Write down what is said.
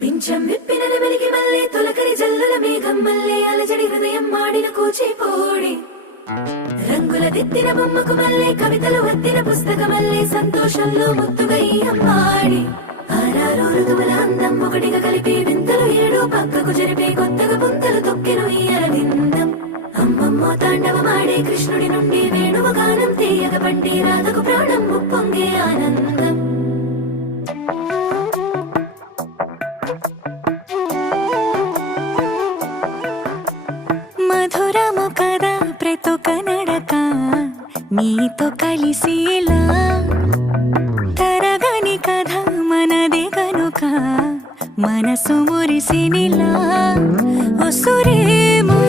పింఛం విప్పిన నెమలికి మల్లె తొలకరి జల్లుల మేఘం మల్లె అలజడి హృదయం మాడిన కూచిపోడి రంగుల దిద్దిన బొమ్మకు మల్లె కవితలు వద్దిన పుస్తక మల్లె సంతోషంలో ముద్దుగా ఈ అమ్మాడి ఆరారు ఋతువుల అందం ఒకటిగా కలిపి వింతలు ఏడు పక్కకు జరిపే కొత్తగా పుంతలు తొక్కెను ఈ అరవిందం అమ్మమ్మో తాండవమాడే కృష్ణుడి నుండి వేణువ గానం తీయగ పండి రాధకు ప్రాణం ముప్పొంగే ఆనందం మధురము కదా ప్రతొక నడక నీతో కలిసేలా తరగని కథ మనదే కనుక మనసు మురిసినిలా ఉసురేమో